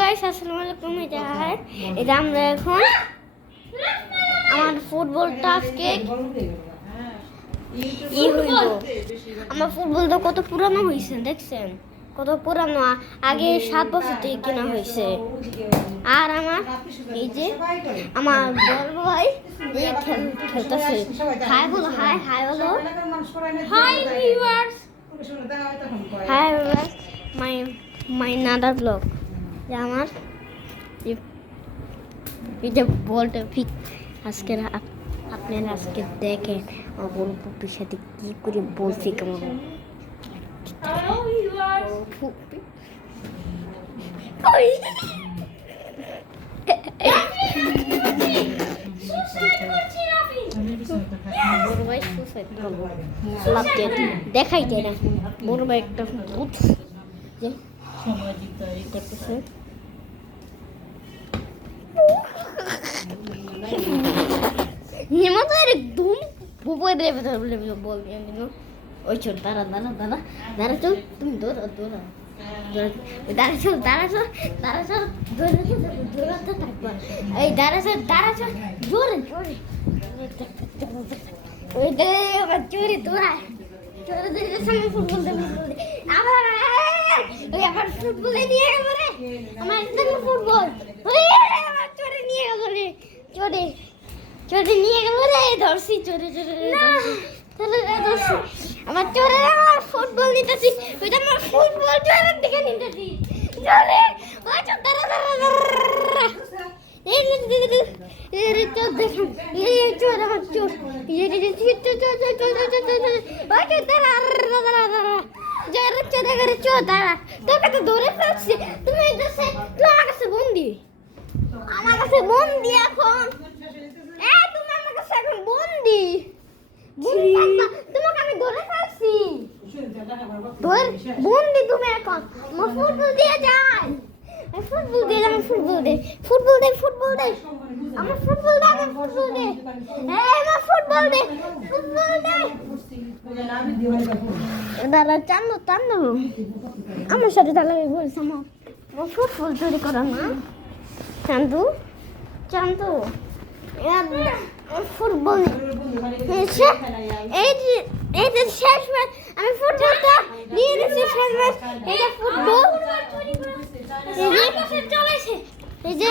Guys, আসসালামু আলাইকুম। এটা আমরা এখন আমার ফুটবলটা আজকে আমার ফুটবলটা কত পুরানো হয়েছে দেখছেন, কত পুরানো। আগে 7 বছর থেকে কেনা হয়েছে। আর আমার এই যে আমার বড় ভাই খেলতেছে। হাই বলো, হাই হাই বলো, হাই ভিউয়ার্স, হাই ভিউয়ার্স, মাই নাদার ব্লগ। আমার এই যে বলটা ঠিক আজকে আপনারা আজকে দেখেন আমার বড় পুপির সাথে কি করে বলছি কেমন। বড় ভাই দেখাই যায় না, বড় ভাই একটা যে করতেছে। হিমতার একদম বুবই দেবে বলবি ওই চল, দাঁড়া দাঁড়া দাঁড়া দাঁড়া, চল তুমি দৌড়া দৌড়া দাঁড়া চল, দাঁড়া চল, দাঁড়া চল, দৌড়াতে থাকবা। এই দাঁড়া চল, দাঁড়া চল, জোরে জোরে, ওই দে আবার জোরে দৌড়ায়, জোরে দৌড়ে সামনে ফুটবল দে, আবার ওই আবার ফুটবলে নিয়ে গেল রে, আমার একদম ফুটবল আমার চোরে নিয়ে গেল রে, চোরে চোরে নিয়ে গেল রে, ধরছি চোরে চোরে ধরছি আমার চোরে, আমার ফুটবল নিতেছি, ওইটা আমার ফুটবল চোরের দিকে নিতেছি, চোরে ওই চোর দাঁড়া দাঁড়া দাঁড়া, এই রে চোর দেখেন, এই চোর আমার চোর, এই রে চোর চোর চোর চোর চোর চোর চোর, ওই চোর দাঁড়া দাঁড়া দাঁড়া, জোরে চোরে করে চোর দাঁড়া, তোকে তো ধরে ফেলছি, তুমি এসে তুই আমার কাছে বন্দি, আমার কাছে বন্দি এখন, তুমি আমার কাছে এখন বন্দি, তোমাকে আমি ধরে ফেলছি, বন্দি তুমি এখন। আমার ফুটবল দিয়ে যায়, ফুটবল দিয়ে যাবে, ফুটবল দে, ফুটবল দে, ফুটবল দে, আমার ফুটবল দে, আমার ফুটবল দে, আমার ফুটবল দে, ফুটবল দে, দাদা চান্দু চান্দু আমার সাথে তাহলে বলছে আমার ফুটবল চুরি করা না, চান্দু চান্দু ফুটবল এই যে শেষ ম্যাচ, আমি ফুটবলটা নিয়ে নিয়েছি শেষ ম্যাচ, এই যে ফুটবল চলেছে, এই যে